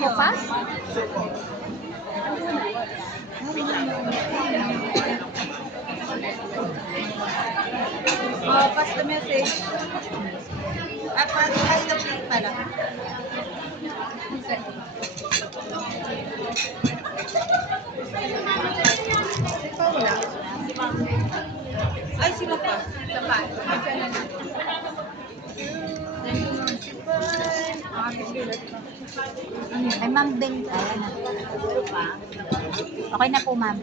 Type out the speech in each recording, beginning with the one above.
bukas? Oh, pass the message. Pass the plate pala. Wala. Ay, sino pa? Sapat. Ay, Ma'am Beng. Ayan na. Okay na po, Ma'am.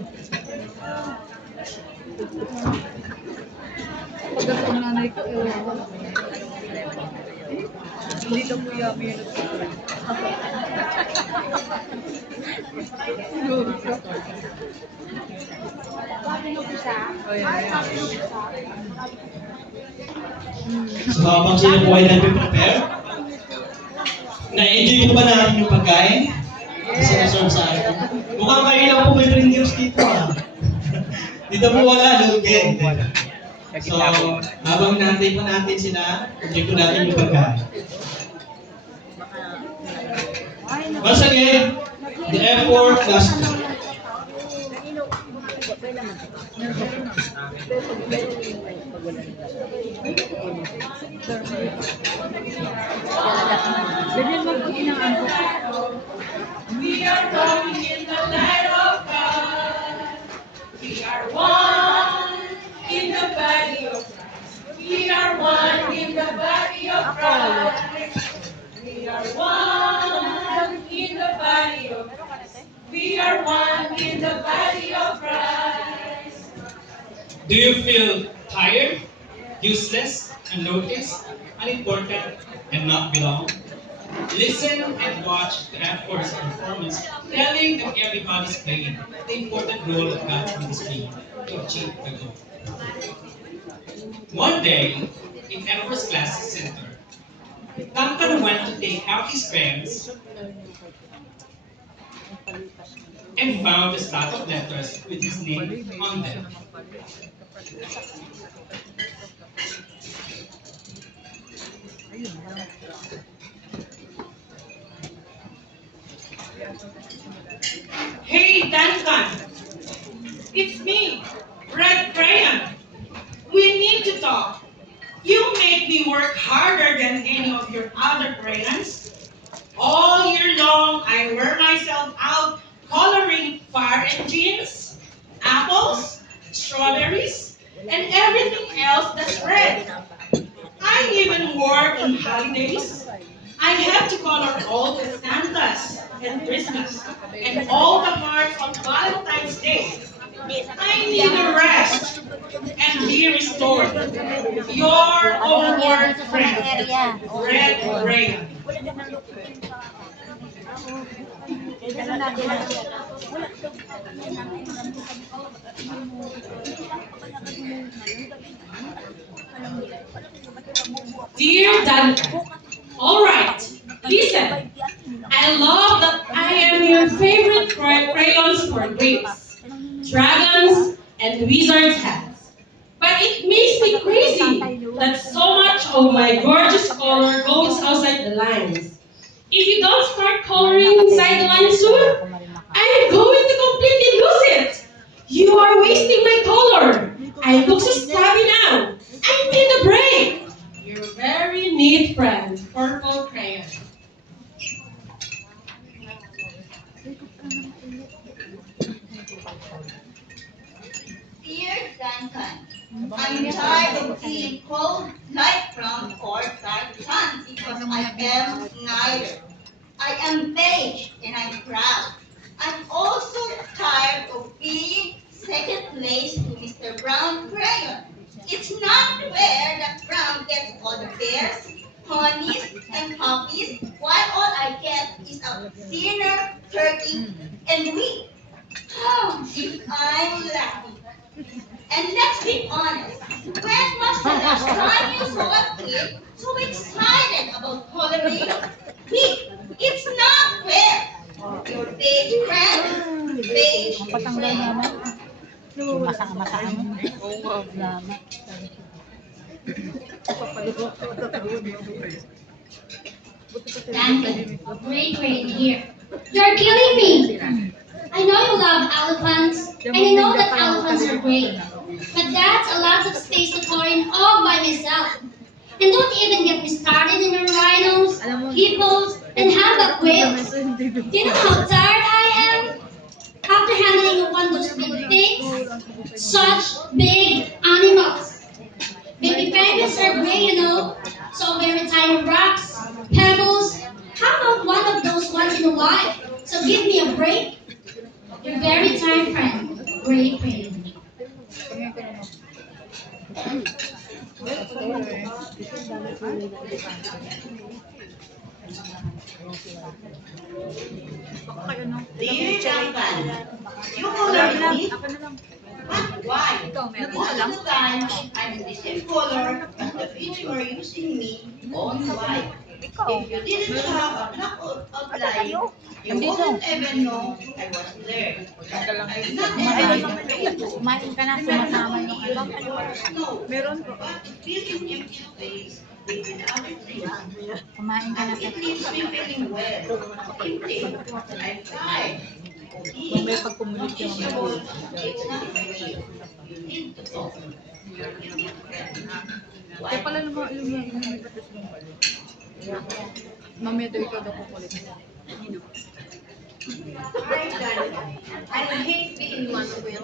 Pagkat ang nanay ko, hindi na po yami yun. So habang sila po ay nag-prepare, na-enjoy po ba natin yung pagkain? Sinaserve sa atin. Mukhang kayo lang po may bringers dito ah. Dito po wala, lugin. So, habang natin po natin sila, enjoy po natin yung pagkain. Once again, the effort plus We are walking in the light of God. We are one in the body of Christ. We are one in the body of Christ. We are one in the body of Christ. We are one in the body of Christ. do you feel tired, useless, unnoticed, unimportant, and not belong? Listen and watch the F4's performance, telling that everybody's playing the important role of God's ministry to achieve the goal. One day, in F4's class center, Duncan went to take out his pens and found a stack of letters with his name on them. Hey, Duncan. It's me, Red Crayon. We need to talk. You make me work harder than any of your other crayons. All year long, I wear myself out coloring fire engines, apples, strawberries, and everything else that's red. I even work on holidays. I have to color all the Santas and Christmas and all the parts on Valentine's Day. I need a rest and be restored. Your homework friend, Red Rayon. Dear Duncan, all right, listen. I love that I am your favorite crayons for grapes, dragons, and wizards' hats. But it makes me crazy that so much of my gorgeous color goes outside the lines. If you don't start coloring inside the lines soon, I'm going to completely lose it. You are wasting my color. I look so scabby now. I need a break. Your very neat friend, Purple Crayon. Dear Duncan, I'm tired of being called light brown or dark tan because I am neither. I am beige and I'm proud. I'm also tired of being second place to Mr. Brown Crayon. It's not fair that Brown gets all the bears, honeys, and puppies, while all I get is a dinner, turkey, and wheat. If I'm lucky. And let's be honest, when was the last time you saw a kid so excited about coloring wheat? It's not fair. Your beige friend, beige Patanggal friend. naman. Masang-masang mo. Lama. Duncan, great here. You're killing me. I know you love elephants, and I know that elephants are great. But that's a lot of space to pour in all by myself. And don't even get me started in your rhinos, hippos, and humpback whales. Do you know how tired I am? After handling one of those big things, such big animals. Baby penguins are great, you know. So very tiny rocks, pebbles. How about one of those once in a while? So give me a break. Your very tired friend, Great Brain. Dear Duncan, you color me? But why? Most of the time, I'm in the same color, but the beach you are using me on white. If you didn't have a black outline, you wouldn't even know I was there. I'm not even rainbow. Kumain ka na, I'm not sumasama only yung ano. used for snow, but filling empty space with other things. Kumain ka na. And it leaves me feeling well, empty. I'm tired. Insatiable. It's not free. You need to talk. Kaya pala yung patis mo pala. Mamaya daw ikaw daw kukulit. I hate being one with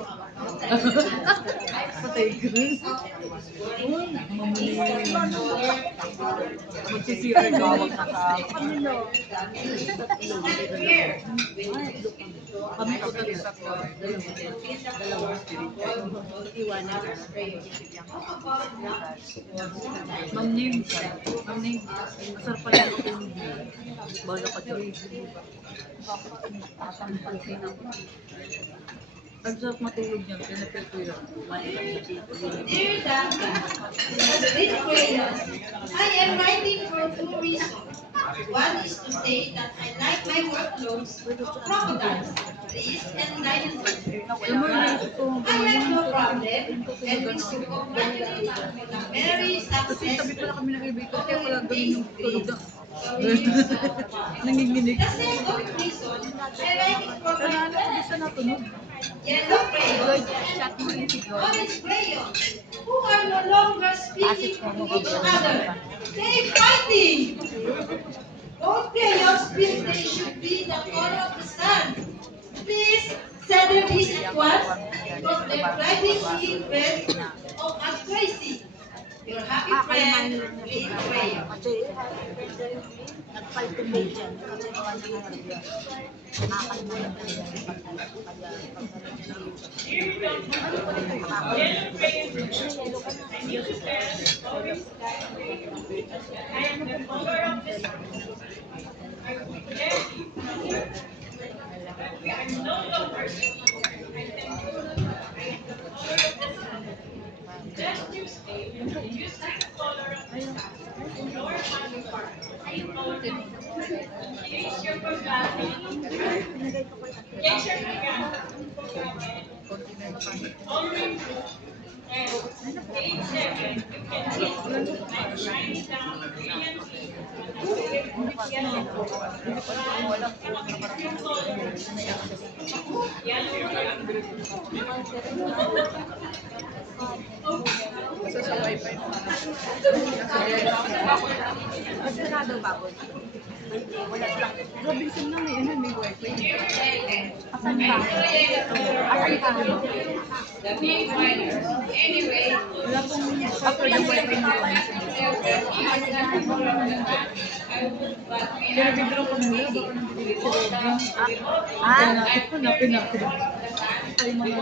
Patay ka. Magsisira ka. Kami ko talaga ko. Ma'am Ning, masarap pala yung bala ka dyan. Ang sarap matulog niyan, pinapil ko yun. Dear Duncan, as this crayons, I am writing for two reasons. One is to say that I like my work clothes of crocodiles, trees, and dinosaurs. Alam mo, inisip ko, I have no problem, and wish to congratulate you on a very kasi tabi pala successful kami ng ibig ko, kaya pala ganun yung tulog na. career. Nanginginig. The second reason, I write it for my Kaya na, friends. isa natunog. Yellow crayons, orange crayons, who are no longer speaking to each other. They're fighting. Both crayons feel they should be the color of the sun. Please set them this at once, because they're driving me red of us crazy. Your happy friend, Green Crayon. Nag-cultivate yan. Kasi mga nangarabya. Nakakalma yung Sasaway pa yun. Masarado ba po? Wala lang. Robinson na may wifi. Asan ka? Asan ka? the big miners. Anyway, Wala pong after the wifi na Robinson. Kaya bigla ko nila, baka nabigay si Robin. Kaya natin ko, napin natin. Ay, mga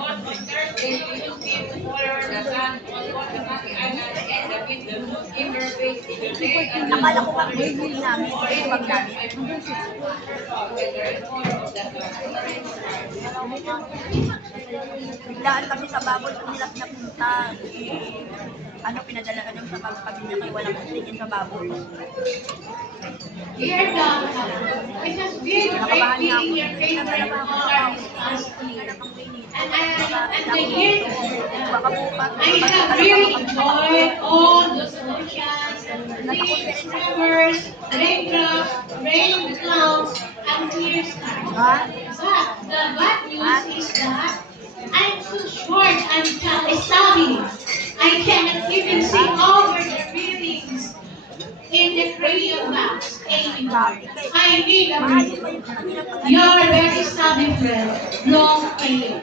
Akala ko pag hindi namin, pag namin. Biglaan kami sa babol kung nila pinapunta. Ano, pinadala ka sa pamilya kayo, walang tingin sa babol. Dear Duncan, it has been a great being your favorite artist. And I hear I have really enjoyed all those oceans, leaves, rivers, raindrops, rain clouds, and clear skies. But the bad news is that I'm too short and stubby. I cannot even see over the readings in the crayon box anymore. I need a Maayos break. pa yung kanilang Your very stubby friend, long crayon.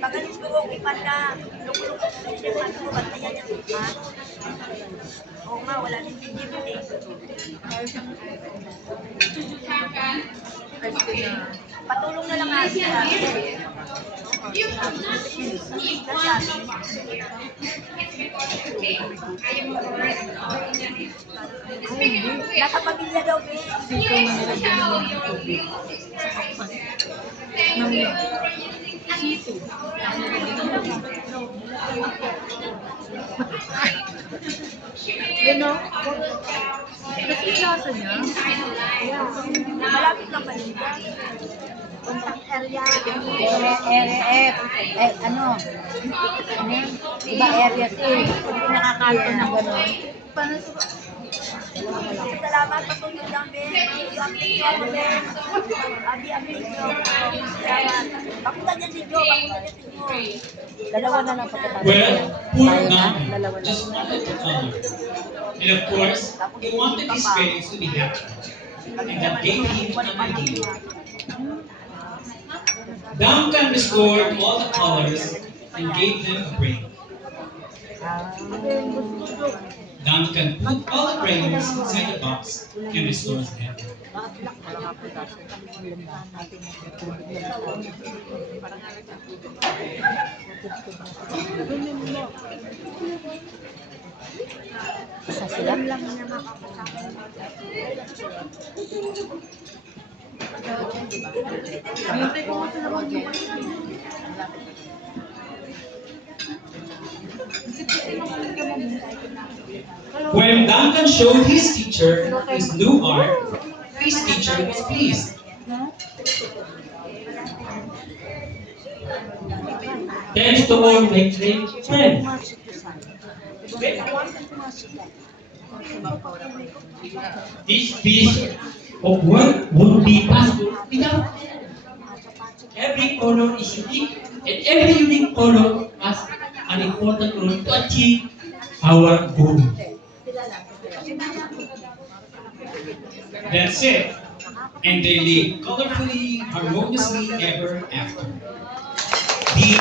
pagalis ko, okay man na. Lukulukot ko din yung ano ko, bantayan niya. Ha? Oo nga, wala din video eh. Patulong na lang nga siya. You should not use the one of us here. It's because you think I am a person. Speaking of which, Nasa pamilya daw, be. please tell your little sister I said, thank you for using You know, kasi klasa niya. Malapit lang kayo. area F, ano, iba area C, hindi nakakanto ng gano'n. Salamat, patulong lang, be. I-update nyo ako, be. Update nyo ako. Salamat. Papunta niyan din, Joe. Papunta niyan din, Joe. Dalawa na lang pagkatapos. Well, poor Tayo na, Duncan dalawa na. just wanted to color. And of course, he wanted his parents to be happy. And that gave him an idea. Duncan restored all the colors and gave them a break. Duncan put all the crayons inside the box and restores them. Isa sila. Hintay ko nga sila mag-join. When Duncan showed his teacher his new art, his teacher was pleased. Thanks to all my great friends. This piece of work would be possible without them. Every color is unique, and every unique color has an important role to achieve our goal. That's it. And they live colorfully, harmoniously ever after. The